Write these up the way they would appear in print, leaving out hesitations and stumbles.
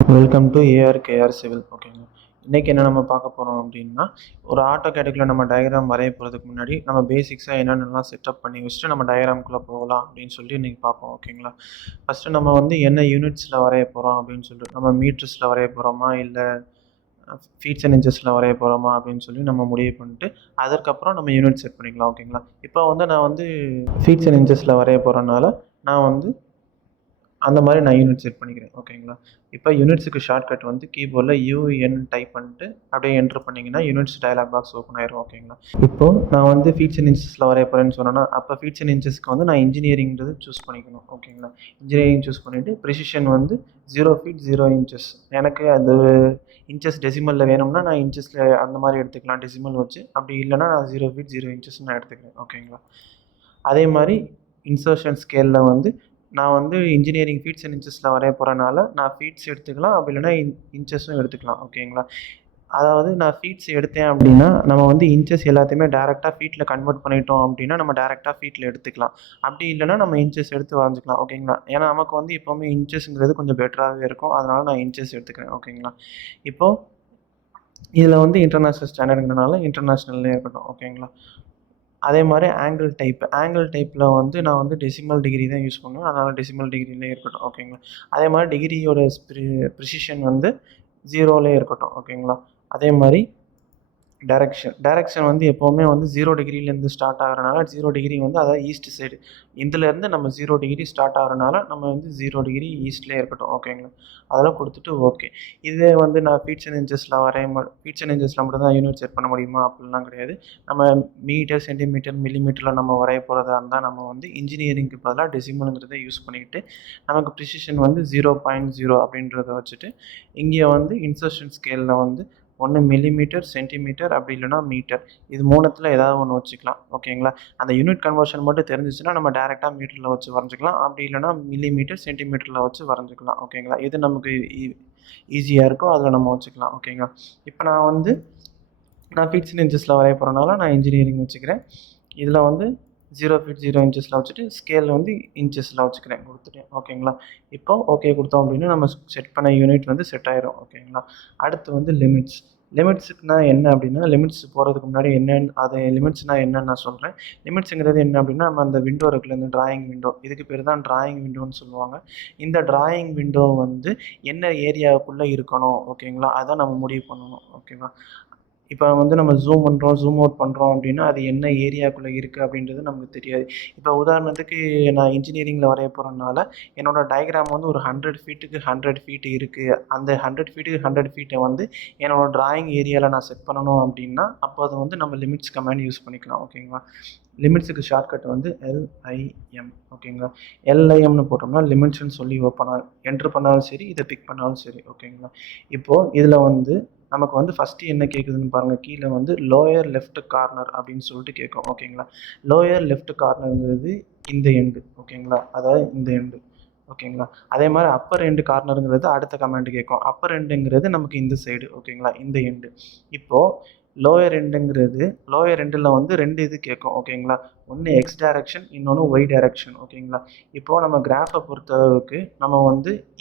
Welcome to AR civil. ஓகேங்க. இன்றைக்கி என்ன நம்ம பார்க்க போகிறோம் அப்படின்னா, ஒரு ஆட்டோகேடுக்குள்ள நம்ம டயக்ராம் வரைய போகிறதுக்கு முன்னாடி நம்ம பேசிக்ஸாக என்னென்னலாம் செட்டப் பண்ணி வச்சுட்டு நம்ம டயக்ராம்குள்ளே போகலாம் அப்படின்னு சொல்லி இன்றைக்கி பார்ப்போம். ஓகேங்களா. ஃபஸ்ட்டு நம்ம என்ன யூனிட்ஸில் வரைய போகிறோம் அப்படின்னு சொல்லிட்டு, நம்ம மீட்டர்ஸில் வரைய போகிறோமா இல்லை ஃபீட்ஸ் அண்ட் இன்ச்சஸில் வரைய போகிறோமா அப்படின்னு சொல்லி நம்ம முடிவு பண்ணிட்டு அதுக்கப்புறம் நம்ம யூனிட் செட் பண்ணிக்கலாம். ஓகேங்களா. இப்போ நான் ஃபீட்ஸ் அண்ட் இன்ச்சஸில் வரைய போகிறனால நான் அந்த மாதிரி நான் யூனிட் செட் பண்ணிக்கிறேன். ஓகேங்களா. இப்போ யூனிட்ஸுக்கு ஷார்ட்கட் கீபோர்டில் யூஎன் டைப் பண்ணிட்டு அப்படியே என்ட்ரு பண்ணிங்கன்னா யூனிட்ஸ் டயலாக் பாக்ஸ் ஓப்பன் ஆயிரும். ஓகேங்களா. இப்போது நான் ஃபீட்ஸ் அண்ட் இன்ச்சஸில் வரைய போகிறேன்னு சொன்னேன்னா, அப்போ ஃபீட்ஸ் அண்ட் இன்ச்சஸ்க்கு நான் இன்ஜினியரிங்கிறது சூஸ் பண்ணிக்கணும். ஓகேங்களா. இன்ஜினியரிங் சூஸ் பண்ணிவிட்டு ப்ரிசிஷன் 0 feet 0 inches. எனக்கு அது இன்ச்சஸ் டெசிமலில் வேணும்னா நான் இன்ச்சஸில் அந்த மாதிரி எடுத்துக்கலாம், டெசிமல் வச்சு. அப்படி இல்லைனா நான் 0 feet 0 inches நான் எடுத்துக்கிறேன். ஓகேங்களா. அதே மாதிரி இன்சர்ஷன் ஸ்கேலில் நான் இன்ஜினியரிங் ஃபீட்ஸ் அண்ட் இன்ச்சஸில் வரைய போகிறனால நான் ஃபீட்ஸ் எடுத்துக்கலாம், அப்படி இல்லைனா இன்ச்சஸும் எடுத்துக்கலாம். ஓகேங்களா. அதாவது நான் ஃபீட்ஸ் எடுத்தேன் அப்படின்னா நம்ம இன்ச்சஸ் எல்லாத்தையுமே டேரெக்டாக ஃபீட்டில் கன்வெர்ட் பண்ணிட்டோம் அப்படின்னா நம்ம டேரெக்டாக ஃபீட்டில் எடுத்துக்கலாம். அப்படி இல்லைனா நம்ம இன்ச்சஸ் எடுத்து வரைஞ்சிக்கலாம். ஓகேங்களா. ஏன்னா நமக்கு எப்போவுமே இன்ச்சஸ்ங்கிறது கொஞ்சம் பெட்டராகவே இருக்கும். அதனால் நான் இன்ச்சஸ் எடுத்துக்கிறேன். ஓகேங்களா. இப்போது இதில் இன்டர்நேஷ்னல் ஸ்டாண்டர்டுங்கிறனால இன்டர்நேஷ்னல்லே இருக்கட்டும். ஓகேங்களா. அதே மாதிரி ஆங்கிள் டைப்பில் நான் டெசிமல் டிகிரி தான் யூஸ் பண்ணுவேன். அதனால் டெசிமல் டிகிரிலே இருக்கட்டும். ஓகேங்களா. அதே மாதிரி டிகிரியோட ப்ரிசிஷன் 0லே இருக்கட்டும். ஓகேங்களா. அதே மாதிரி டைரக்ஷன் எப்போவுமே 0 டிகிரிலேருந்து ஸ்டார்ட் ஆகிறனால 0 டிகிரி அதாவது ஈஸ்ட் சைடு. இதுலேருந்து நம்ம 0 டிகிரி ஸ்டார்ட் ஆகிறனால நம்ம 0 டிகிரி ஈஸ்ட்லேயே இருக்கட்டும். ஓகேங்களா. அதெல்லாம் கொடுத்துட்டு ஓகே. இதே நான் ஃபீட்ஸ் அண்ட் இன்ச்சஸில் ஃபீட்ஸ் அண்ட் இன்ச்சஸில் மட்டும் தான் யூனிட் செட் பண்ண முடியுமா அப்படிலாம் கிடையாது. நம்ம மீட்டர், சென்டிமீட்டர், மில்லிமீட்டரில் நம்ம வரைய போகிறதா இருந்தால் நம்ம இன்ஜினியரிங்க்கு பதிலாக டெசிமலுங்கிறத யூஸ் பண்ணிக்கிட்டு நமக்கு ப்ரிசிஷன் 0.0 அப்படின்றத வச்சுட்டு இங்கே இன்சர்ஷன் ஸ்கேலில் 1 மில்லிமீட்டர், சென்டிமீட்டர், அப்படி இல்லைனா மீட்டர், இது மூணுத்தில் ஏதாவது ஒன்று வச்சுக்கலாம். ஓகேங்களா. அந்த யூனிட் கன்வர்ஷன் மட்டும் தெரிஞ்சிச்சுன்னா நம்ம டேரெக்டாக மீட்டரில் வச்சு வரைஞ்சிக்கலாம், அப்படி இல்லைனா மில்லிமீட்டர், சென்டிமீட்டரில் வச்சு வரைஞ்சிக்கலாம். ஓகேங்களா. இது நமக்கு ஈஸியாக இருக்கோ அதில் நம்ம வச்சுக்கலாம். ஓகேங்களா. இப்போ நான் ஃபீட்ஸ் அண்ட் இன்ச்சஸில் வரைய போகிறனால நான் இன்ஜினியரிங் வச்சுக்கிறேன். இதில் 0 feet 0 inchஸில் வச்சுட்டு ஸ்கேல் இன்ச்சஸில் வச்சுக்கிறேன், கொடுத்துட்டேன். ஓகேங்களா. இப்போ ஓகே கொடுத்தோம் அப்படின்னா நம்ம செட் பண்ண யூனிட் செட் ஆயிரும். ஓகேங்களா. அடுத்து லிமிட்ஸுக்குனா என்ன அப்படின்னா, லிமிட்ஸ் போகிறதுக்கு முன்னாடி லிமிட்ஸ்னால் என்னன்னு நான் சொல்கிறேன். லிமிட்ஸுங்கிறது என்ன அப்படின்னா, நம்ம அந்த விண்டோ இருக்குல்ல, இந்த டிராயிங் விண்டோ, இதுக்கு பேர் தான் டிராயிங் விண்டோன்னு சொல்லுவாங்க. இந்த டிராயிங் விண்டோ என்ன ஏரியாவுக்குள்ளே இருக்கணும். ஓகேங்களா. அதான் நம்ம முடிவு பண்ணணும். ஓகேவா. இப்போ நம்ம ஜூம் பண்ணுறோம், ஜூம் அவுட் பண்ணுறோம் அப்படின்னா அது என்ன ஏரியாக்குள்ளே இருக்குது அப்படின்றது நமக்கு தெரியாது. இப்போ உதாரணத்துக்கு நான் இன்ஜினியரிங்கில் வரைய போகிறனால என்னோடய டயக்ராம் ஒரு 100 ஃபீட்டுக்கு 100 ஃபீட் இருக்குது. அந்த 100 ஃபீட்டுக்கு 100 ஃபீட்டை என்னோடய டிராயிங் ஏரியாவில் நான் செட் பண்ணணும் அப்படின்னா அப்போ அது நம்ம லிமிட்ஸ் கமாண்ட் யூஸ் பண்ணிக்கலாம். ஓகேங்களா. லிமிட்ஸுக்கு ஷார்ட்கட் எல்ஐஎம். ஓகேங்களா. எல்ஐஎம்னு போட்டோம்னா லிமிட்ஸ்ன்னு சொல்லி என்ட்ரு பண்ணாலும் சரி, இதை பிக் பண்ணாலும் சரி. ஓகேங்களா. இப்போது இதில் நமக்கு ஃபஸ்ட்டு என்ன கேட்குதுன்னு பாருங்கள். கீழே லோயர் லெஃப்ட் கார்னர் அப்படின்னு சொல்லிட்டு கேட்கும். ஓகேங்களா. லோயர் லெஃப்ட் கார்னருங்கிறது இந்த எண்டு. ஓகேங்களா. அதாவது இந்த எண்டு. ஓகேங்களா. அதே மாதிரி அப்பர் எண்டு கார்னருங்கிறது அடுத்த கமெண்ட் கேட்கும். அப்பர் எண்டுங்கிறது நமக்கு இந்த சைடு. ஓகேங்களா. இந்த எண்டு. இப்போது லோயர் எண்டில் 2 இது கேட்கும். ஓகேங்களா. ஒன்று எக்ஸ் டைரக்ஷன், இன்னொன்று ஒய் டைரக்ஷன். ஓகேங்களா. இப்போது நம்ம கிராஃபை பொறுத்தளவுக்கு நம்ம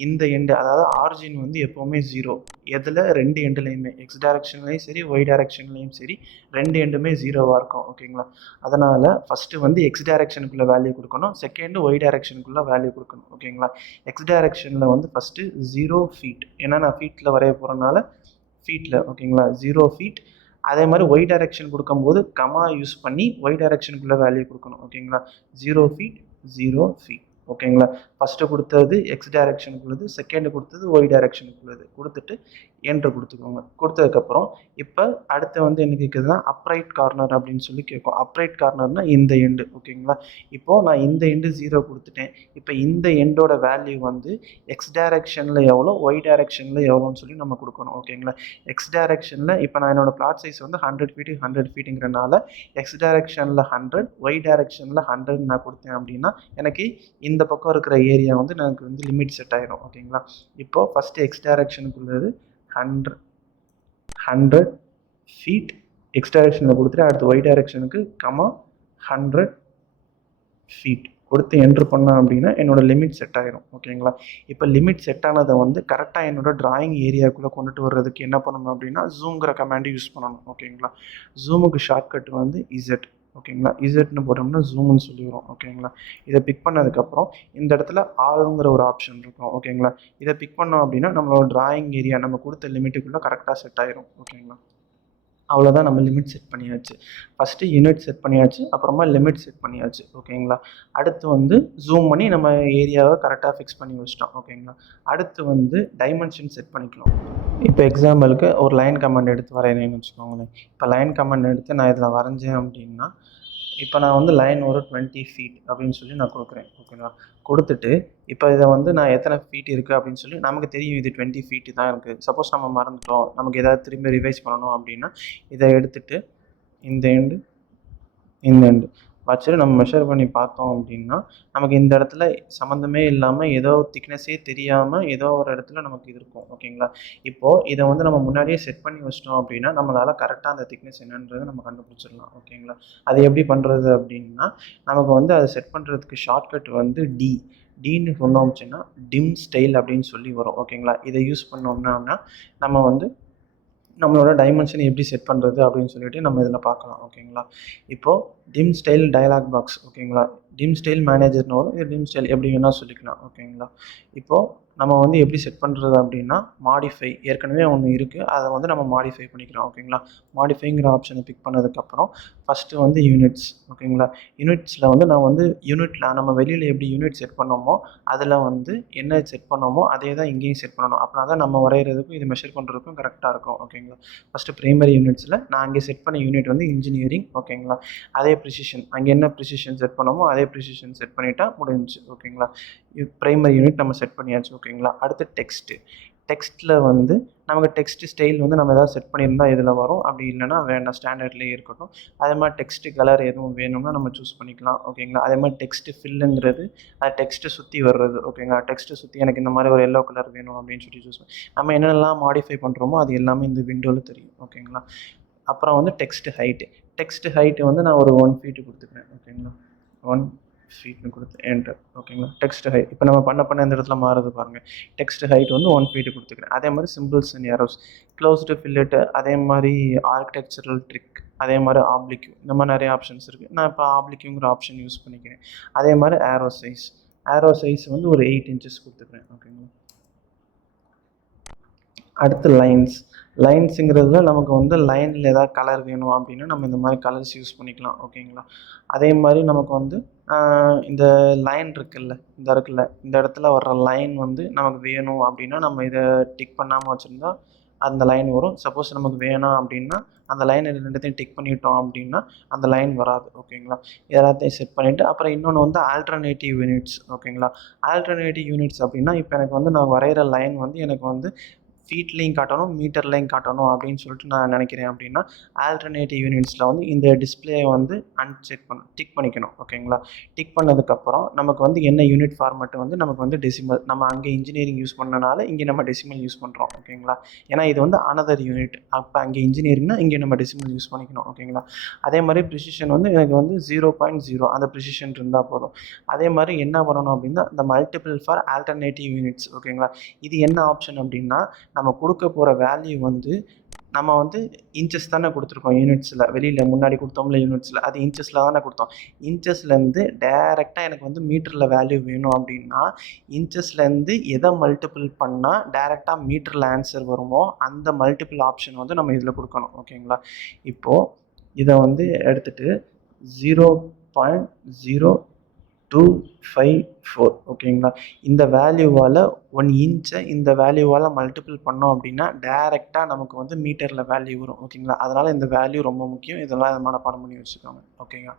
இந்த எண்டு, அதாவது ஆரிஜின் எப்போவுமே 0. எதில் 2 எண்டுலேயுமே, எக்ஸ் டைரக்ஷன்லேயும் சரி, ஒய் டைரக்ஷன்லேயும் சரி, 2 எண்டுமே 0வாக இருக்கும். ஓகேங்களா. அதனால் ஃபஸ்ட்டு எக்ஸ் டைரக்ஷனுக்குள்ளே வேல்யூ கொடுக்கணும், செகண்டு ஒய் டைரக்ஷனுக்குள்ளே வேல்யூ கொடுக்கணும். ஓகேங்களா. எக்ஸ் டைரக்ஷனில் ஃபஸ்ட்டு 0 feet, ஏன்னா நான் ஃபீட்டில் வரைய போகிறனால ஃபீட்டில். ஓகேங்களா. 0 feet. அதே மாதிரி ஒய் டைரக்ஷன் கொடுக்கும்போது கமா யூஸ் பண்ணி ஒய் டைரக்ஷனுக்குள்ளே வேல்யூ கொடுக்கணும். ஓகேங்களா. 0 feet 0 feet. ஓகேங்களா. ஃபஸ்ட்டு கொடுத்தது எக்ஸ் டைரக்ஷனுக்குள்ளது, செகண்டு கொடுத்தது ஒய் டைரக்ஷனுக்குள்ளது கொடுத்துட்டு என்ட்ரு கொடுத்துக்கோங்க. கொடுத்ததுக்கப்புறம் இப்போ அடுத்து என்ன கேட்குதுன்னா அப்ரைட் கார்னர் அப்படின்னு சொல்லி கேட்கும். அப்ரைட் கார்னர்னால் இந்த எண்டு. ஓகேங்களா. இப்போது நான் இந்த எண்டு 0 கொடுத்துட்டேன். இப்போ இந்த எண்டோட வேல்யூ எக்ஸ் டைரக்ஷனில் எவ்வளோ, ஒய் டைரக்ஷனில் எவ்வளோன்னு சொல்லி நம்ம கொடுக்கணும். ஓகேங்களா. எக்ஸ் டைரக்ஷனில் இப்போ நான் என்னோடய பிளாட் சைஸ் 100 feet 100 feetங்கிறனால எக்ஸ் டைரக்ஷனில் 100, ஒய் டைரக்ஷனில் 100 நான் கொடுத்தேன் அப்படின்னா எனக்கு இந்த பக்கம் இருக்கிற ஏரியா எனக்கு லிமிட் செட் ஆயிரும். ஓகேங்களா. இப்போது ஃபஸ்ட்டு எக்ஸ் டைரக்ஷனுக்குள்ளது 100 feet எக்ஸ் டைரக்ஷனில் கொடுத்துட்டு அடுத்து ஒய் டைரக்ஷனுக்கு 100 feet. கொடுத்து என்ட்ரு பண்ணேன் அப்படின்னா என்னோட லிமிட் செட் ஆயிரும். ஓகேங்களா? இப்போ லிமிட் செட் ஆனதை வந்து கரெக்டாக என்னோட டிராயிங் ஏரியாக்குள்ளே கொண்டுட்டு வர்றதுக்கு என்ன பண்ணணும் அப்படின்னா ஜூம்ங்கிற கமாண்டு யூஸ் பண்ணணும். ஓகேங்களா? ஜூமுக்கு ஷார்ட்கட் வந்து இசட். ஓகேங்களா? இசட்னு போட்டோம்னா ஜூம்னு சொல்லி வரும். ஓகேங்களா? இதை பிக் பண்ணதுக்கப்புறம் இந்த இடத்துல ஆளுங்கிற ஒரு ஆப்ஷன் இருக்கும். ஓகேங்களா? இதை பிக் பண்ணோம் அப்படின்னா நம்மளோட டிராயிங் ஏரியா நம்ம கொடுத்த லிமிட்டுக்குள்ளே கரெக்டாக செட் ஆயிரும். ஓகேங்களா? அவ்வளோதான், நம்ம லிமிட் செட் பண்ணியாச்சு. ஃபஸ்ட்டு யூனிட் செட் பண்ணியாச்சு, அப்புறமா லிமிட் செட் பண்ணியாச்சு. ஓகேங்களா? அடுத்து வந்து ஜூம் பண்ணி நம்ம ஏரியாவை கரெக்டாக ஃபிக்ஸ் பண்ணி வச்சுட்டோம். ஓகேங்களா? அடுத்து வந்து டைமென்ஷன் செட் பண்ணிக்கலாம். இப்போ எக்ஸாம்பிளுக்கு ஒரு லைன் கமாண்ட் எடுத்து வரைகிறேன்னு வச்சுக்கோங்களேன். இப்போ லைன் கமாண்ட் எடுத்து நான் இதில் வரைஞ்சேன் அப்படின்னா, இப்போ நான் வந்து லைன் ஒரு 20 ஃபீட் அப்படின்னு சொல்லி நான் கொடுக்குறேன். ஓகேங்களா? கொடுத்துட்டு இப்போ இதை வந்து நான் எத்தனை ஃபீட் இருக்குது அப்படின்னு சொல்லி நமக்கு தெரியும், இது 20 ஃபீட்டு தான் இருக்குது. சப்போஸ் நம்ம மறந்துட்டோம், நமக்கு ஏதாவது திரும்பி ரிவைஸ் பண்ணணும் அப்படின்னா இதை எடுத்துகிட்டு இந்த எண்டு இந்த எண்டு வச்சுட்டு நம்ம மெஷர் பண்ணி பார்த்தோம் அப்படின்னா நமக்கு இந்த இடத்துல சம்மந்தமே இல்லாமல் ஏதோ திக்னஸே தெரியாமல் ஏதோ ஒரு இடத்துல நமக்கு இது இருக்கும். ஓகேங்களா? இப்போது இதை வந்து நம்ம முன்னாடியே செட் பண்ணி வச்சிட்டோம் அப்படின்னா நம்மளால் கரெக்டாக அந்த திக்னஸ் என்னன்றதை நம்ம கண்டுபிடிச்சிடலாம். ஓகேங்களா? அது எப்படி பண்ணுறது அப்படின்னா நமக்கு வந்து அதை செட் பண்ணுறதுக்கு ஷார்ட்கட் வந்து டீன்னு சொன்னோம் அப்படின்னா டிம் ஸ்டைல் அப்படின்னு சொல்லி வரும். ஓகேங்களா? இதை யூஸ் பண்ணோம்னா நம்ம வந்து நம்மளோட டைமென்ஷன் எப்படி செட் பண்ணுறது அப்படின்னு சொல்லிட்டு நம்ம இதில் பார்க்கலாம். ஓகேங்களா? இப்போது டிம் ஸ்டைல் டயலாக் பாக்ஸ். ஓகேங்களா? டிம் ஸ்டைல் மேனேஜர்னு வரும், இது டிம் ஸ்டைல் எப்படி வேணால் சொல்லிக்கலாம். ஓகேங்களா? இப்போது நம்ம வந்து எப்படி செட் பண்ணுறது அப்படின்னா மாடிஃபை ஏற்கனவே ஒன்று இருக்குது, அதை வந்து நம்ம மாடிஃபை பண்ணிக்கிறோம். ஓகேங்களா? மாடிஃபைங்கிற ஆப்ஷனை பிக் பண்ணதுக்கப்புறம் ஃபஸ்ட்டு வந்து யூனிட்ஸ். ஓகேங்களா? யூனிட்ஸில் வந்து நான் வந்து யூனிட்டில் நம்ம வெளியில் எப்படி யூனிட் செட் பண்ணோமோ அதில் வந்து என்ன செட் பண்ணோமோ அதே தான் இங்கேயும் செட் பண்ணணும். அப்படின்னா தான் நம்ம வரைகிறதுக்கும் இது மெஷர் பண்ணுறதுக்கும் கரெக்டாக இருக்கும். ஓகேங்களா? ஃபஸ்ட்டு ப்ரைமரி யூனிட்ஸில் நான் அங்கே செட் பண்ண யூனிட் வந்து இன்ஜினியரிங். ஓகேங்களா? அதே ப்ரிசிஷன் அங்கே என்ன ப்ரிசிஷன் செட் பண்ணோமோ அதே ப்ரிசிஷன் செட் பண்ணிட்டா முடிஞ்சிச்சு. ஓகேங்களா? ப்ரைமரி யூனிட் நம்ம செட் பண்ணியாச்சு. ஓகேங்களா? அடுத்து டெக்ஸ்ட்டில் வந்து நமக்கு டெக்ஸ்ட் ஸ்டைல் வந்து நம்ம எதாவது செட் பண்ணியிருந்தா இதில் வரும், அப்படி இல்லைனா வேண்டாம் ஸ்டாண்டர்ட்லேயே இருக்கட்டும். அதே மாதிரி டெக்ஸ்ட்டு கலர் எதுவும் வேணும்னா நம்ம சூஸ் பண்ணிக்கலாம். ஓகேங்களா? அதே மாதிரி டெக்ஸ்ட்டு ஃபில்லுங்கிறது அது டெக்ஸ்ட்டு சுற்றி வர்றது. ஓகேங்களா? டெக்ஸ்ட்டு சுற்றி எனக்கு இந்த மாதிரி ஒரு எல்லோ கலர் வேணும் அப்படின்னு சொல்லி சூஸ் பண்ணி நம்ம என்னென்னலாம் மாடிஃபை பண்ணுறோமோ அது எல்லாமே இந்த விண்டோவில் தெரியும். ஓகேங்களா? அப்புறம் வந்து டெக்ஸ்ட் ஹைட்டு வந்து நான் ஒரு 1 ஃபீட்டு கொடுத்துக்கிறேன். ஓகேங்களா? 1 ஃபீட்னு கொடுத்து என்டர். ஓகேங்களா? டெக்ஸ்ட் ஹைட் இப்போ நம்ம பண்ண இந்த இடத்துல மாறுது பாருங்கள். டெக்ஸ்ட் ஹைட் வந்து 1 ஃபீட்டு கொடுத்துக்கிறேன். அதே மாதிரி symbols and arrows, closed fillet, அதே மாதிரி ஆர்கிடெக்சரல் ட்ரிக், அதே மாதிரி ஆப்ளிக்யூ, இந்த மாதிரி நிறைய ஆப்ஷன்ஸ் இருக்குது. நான் இப்போ ஆப்ளிக்யூங்கிற ஆப்ஷன் யூஸ் பண்ணிக்கிறேன். அதே மாதிரி ஏரோ சைஸ் வந்து ஒரு 8 இன்ச்சஸ் கொடுத்துக்கிறேன். ஓகேங்களா? அடுத்து லைன்ஸுங்கிறதுல நமக்கு வந்து லைனில் ஏதாவது கலர் வேணும் அப்படின்னா நம்ம இந்த மாதிரி கலர்ஸ் யூஸ் பண்ணிக்கலாம். ஓகேங்களா? அதே மாதிரி நமக்கு வந்து இந்த லைன் இருக்குல்ல இந்த இடத்துல வர்ற லைன் வந்து நமக்கு வேணும் அப்படின்னா நம்ம இதை டிக் பண்ணாமல் வச்சுருந்தா அந்த லைன் வரும். சப்போஸ் நமக்கு வேணாம் அப்படின்னா அந்த லைன் ரெண்டுத்தையும் டிக் பண்ணிட்டோம் அப்படின்னா அந்த லைன் வராது. ஓகேங்களா? எல்லாத்தையும் செட் பண்ணிவிட்டு அப்புறம் இன்னொன்று வந்து ஆல்டர்னேட்டிவ் யூனிட்ஸ். ஓகேங்களா? ஆல்டர்னேட்டிவ் யூனிட்ஸ் அப்படின்னா இப்போ எனக்கு வந்து நான் வரைகிற லைன் வந்து எனக்கு வந்து ஃபீட்லேயும் காட்டணும், மீட்டர்லேயும் காட்டணும் அப்படின்னு சொல்லிட்டு நான் நினைக்கிறேன் அப்படின்னா ஆல்டர்னேட்டிவ் யூனிட்ஸில் வந்து இந்த டிஸ்பிளே வந்து டிக் பண்ணிக்கணும். ஓகேங்களா? டிக் பண்ணதுக்கப்புறம் நமக்கு வந்து என்ன யூனிட் ஃபார்மேட்டு வந்து நமக்கு வந்து டெசிமல், நம்ம அங்கே இன்ஜினியரிங் யூஸ் பண்ணனால இங்கே நம்ம டெசிமல் யூஸ் பண்ணுறோம். ஓகேங்களா? ஏன்னா இது வந்து அனதர் யூனிட், அப்போ அங்கே இன்ஜினியரிங்னா இங்கே நம்ம டெசிமல் யூஸ் பண்ணிக்கணும். ஓகேங்களா? அதே மாதிரி ப்ரிசிஷன் வந்து எனக்கு வந்து 0.0 அந்த ப்ரிசிஷன் இருந்தால் போதும். அதே மாதிரி என்ன பண்ணணும் அப்படின்னா இந்த மல்டிபிள் ஃபார் ஆல்டர்னேட்டிவ் யூனிட்ஸ். ஓகேங்களா? இது என்ன ஆப்ஷன் அப்படின்னா நம்ம கொடுக்க போகிற வேல்யூ வந்து நம்ம வந்து இன்ச்சஸ் தானே கொடுத்துருக்கோம் யூனிட்ஸில், வெளியில் முன்னாடி கொடுத்தோம்ல யூனிட்ஸில், அது இன்ச்சஸில் தானே கொடுத்தோம். இன்ச்சஸ்லேருந்து டேரெக்டாக எனக்கு வந்து மீட்டரில் வேல்யூ வேணும் அப்படின்னா இன்ச்சஸ்லேருந்து எதை மல்டிபிள் பண்ணால் டேரெக்டாக மீட்டரில் ஆன்சர் வருமோ அந்த மல்டிபிள் ஆப்ஷன் வந்து நம்ம இதில் கொடுக்கணும். ஓகேங்களா? இப்போது இதை வந்து எடுத்துகிட்டு 0.0254 ஓகேங்களா? இந்த வேல்யூவால் 1 இன்ச்சை இந்த வேல்யூவால் மல்டிபிள் பண்ணோம் அப்படின்னா டேரெக்டாக நமக்கு வந்து மீட்டரில் வேல்யூ வரும். ஓகேங்களா? அதனால் இந்த வேல்யூ ரொம்ப முக்கியம், இதெல்லாம் மனப்பாடம் பண்ணி வச்சுக்கோங்க. ஓகேங்களா?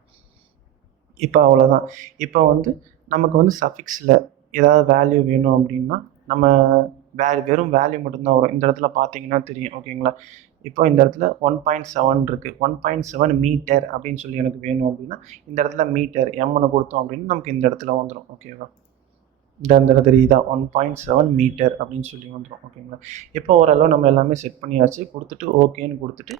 இப்போ அவ்வளோதான். இப்போ வந்து நமக்கு வந்து சஃபிக்ஸில் ஏதாவது வேல்யூ வேணும் அப்படின்னா நம்ம வெறும் வேல்யூ மட்டும்தான் வரும். இந்த இடத்துல பார்த்தீங்கன்னா தெரியும். ஓகேங்களா? இப்போ இந்த இடத்துல 1.7 இருக்குது. 1.7 மீட்டர் அப்படின்னு சொல்லி எனக்கு வேணும் அப்படின்னா இந்த இடத்துல மீட்டர் எம்னு கொடுத்தோம் அப்படின்னா நமக்கு இந்த இடத்துல வந்துடும். ஓகேவா? இந்த தெரியுதா 1.7 மீட்டர் அப்படின்னு சொல்லி வந்துடும். ஓகேங்களா? இப்போ ஓரளவு நம்ம எல்லாமே செட் பண்ணியாச்சு. கொடுத்துட்டு ஓகேன்னு கொடுத்துட்டு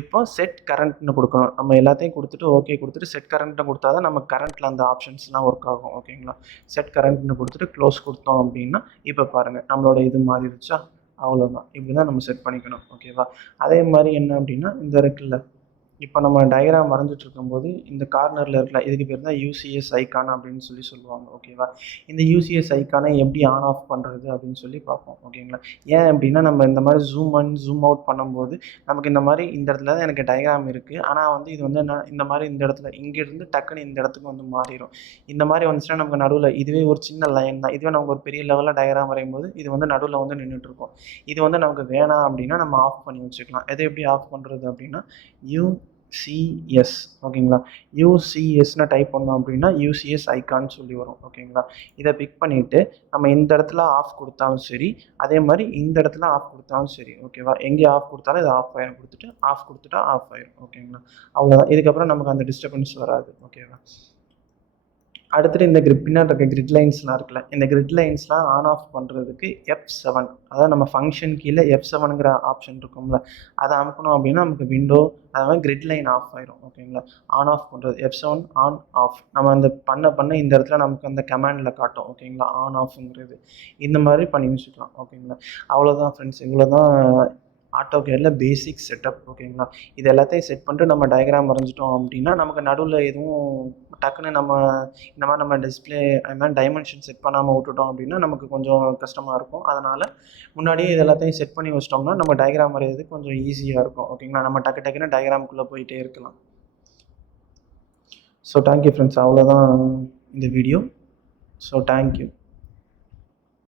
இப்போ செட் கரண்ட்னு கொடுக்கணும். நம்ம எல்லாத்தையும் கொடுத்துட்டு ஓகே கொடுத்துட்டு செட் கரண்ட்னு கொடுத்தா தான் நம்ம கரண்ட்டில் அந்த ஆப்ஷன்ஸ்லாம் ஒர்க் ஆகும். ஓகேங்களா? செட் கரண்ட்னு கொடுத்துட்டு க்ளோஸ் கொடுத்தோம் அப்படின்னா இப்போ பாருங்கள் நம்மளோட இது மாறிடுச்சா? அவ்வளோதான். இப்படி தான் நம்ம செட் பண்ணிக்கணும். ஓகேவா? அதே மாதிரி என்ன அப்படின்னா இந்த இருக்குல்ல, இப்போ நம்ம டயக்ராம் வரைஞ்சிட்டு இருக்கும்போது இந்த கார்னரில் இருக்கல இதுக்கு பேர் தான் யூசிஎஸ் ஐக்கான் அப்படின்னு சொல்லி சொல்லுவாங்க. ஓகேவா? இந்த யூசிஎஸ் ஐக்கானை எப்படி ஆன் ஆஃப் பண்ணுறது அப்படின்னு சொல்லி பார்ப்போம். ஓகேங்களா? ஏன் அப்படின்னா நம்ம இந்த மாதிரி ஜூம் அண்ட் ஜூம் அவுட் பண்ணும்போது நமக்கு இந்த மாதிரி இந்த இடத்துல தான் எனக்கு டயக்ராம் இருக்குது, ஆனால் வந்து இது வந்து என்ன இந்த மாதிரி இந்த இடத்துல இங்கேருந்து டக்குன்னு இந்த இடத்துக்கு வந்து மாறிடும். இந்த மாதிரி வந்துச்சுன்னா நமக்கு நடுவில் இதுவே ஒரு சின்ன லைன் தான், இதுவே நமக்கு ஒரு பெரிய லெவலில் டயக்ராம் வரையும் போது இது வந்து நடுவில் வந்து நின்றுட்டுருக்கும். இது வந்து நமக்கு வேணாம் அப்படின்னா நம்ம ஆஃப் பண்ணி வச்சுக்கலாம். எதை எப்படி ஆஃப் பண்ணுறது அப்படின்னா யூசிஎஸ். ஓகேங்களா? யூசிஎஸ்ன்னு டைப் பண்ணோம் அப்படின்னா யூசிஎஸ் ஐக்கான்னு சொல்லி வரும். ஓகேங்களா? இதை பிக் பண்ணிவிட்டு நம்ம இந்த இடத்துல ஆஃப் கொடுத்தாலும் சரி, அதே மாதிரி இந்த இடத்துல ஆஃப் கொடுத்தாலும் சரி. ஓகேவா? எங்கே ஆஃப் கொடுத்தாலும் இது ஆஃப் ஆயிரும். கொடுத்துட்டு ஆஃப் கொடுத்துட்டா ஆஃப் ஆயிரும். ஓகேங்களா? அவ்வளோதான். இதுக்கப்புறம் நமக்கு அந்த டிஸ்டர்பன்ஸ் வராது. ஓகேவா? அடுத்துட்டு இந்த பின்னாடி இருக்க கிரிட் லைன்ஸ்லாம் இருக்குல்ல, இந்த கிரிட் லைன்ஸ்லாம் ஆன் ஆஃப் பண்ணுறதுக்கு F7, அதாவது நம்ம ஃபங்க்ஷன் கீழே F7ங்கிற ஆப்ஷன் இருக்கும்ல, அதை அமுக்கணும் அப்படின்னா நமக்கு விண்டோ அதாவது கிரிட் லைன் ஆஃப் ஆயிரும். ஓகேங்களா? ஆன் ஆஃப் பண்ணுறது F7 ஆன் ஆஃப். நம்ம அந்த பண்ண இந்த இடத்துல நமக்கு அந்த கமாண்டில் காட்டும். ஓகேங்களா? ஆன் ஆஃப்ங்கிறது இந்த மாதிரி பண்ணி வச்சுக்கலாம். ஓகேங்களா? அவ்வளோதான் ஃப்ரெண்ட்ஸ். இவ்வளோ தான் AutoCADல பேசிக் செட்டப். ஓகேங்களா? இது எல்லாத்தையும் செட் பண்ணிட்டு நம்ம டயக்ராம் வரைஞ்சிட்டோம் அப்படின்னா நமக்கு நடுவில் எதுவும் டக்குன்னு நம்ம இந்த மாதிரி நம்ம டிஸ்பிளே அது மாதிரி டைமென்ஷன் செட் பண்ணாமல் விட்டுட்டோம் அப்படின்னா நமக்கு கொஞ்சம் கஷ்டமாக இருக்கும். அதனால் முன்னாடியே இது எல்லாத்தையும் செட் பண்ணி வச்சிட்டோம்னா நம்ம டயக்ராம் வரைகிறது கொஞ்சம் ஈஸியாக இருக்கும். ஓகேங்களா? நம்ம டக்குன்னு டயக்ராமுக்குள்ளே போயிட்டே இருக்கலாம். So thank you friends. அவ்வளோதான் இந்த வீடியோ. So thank you.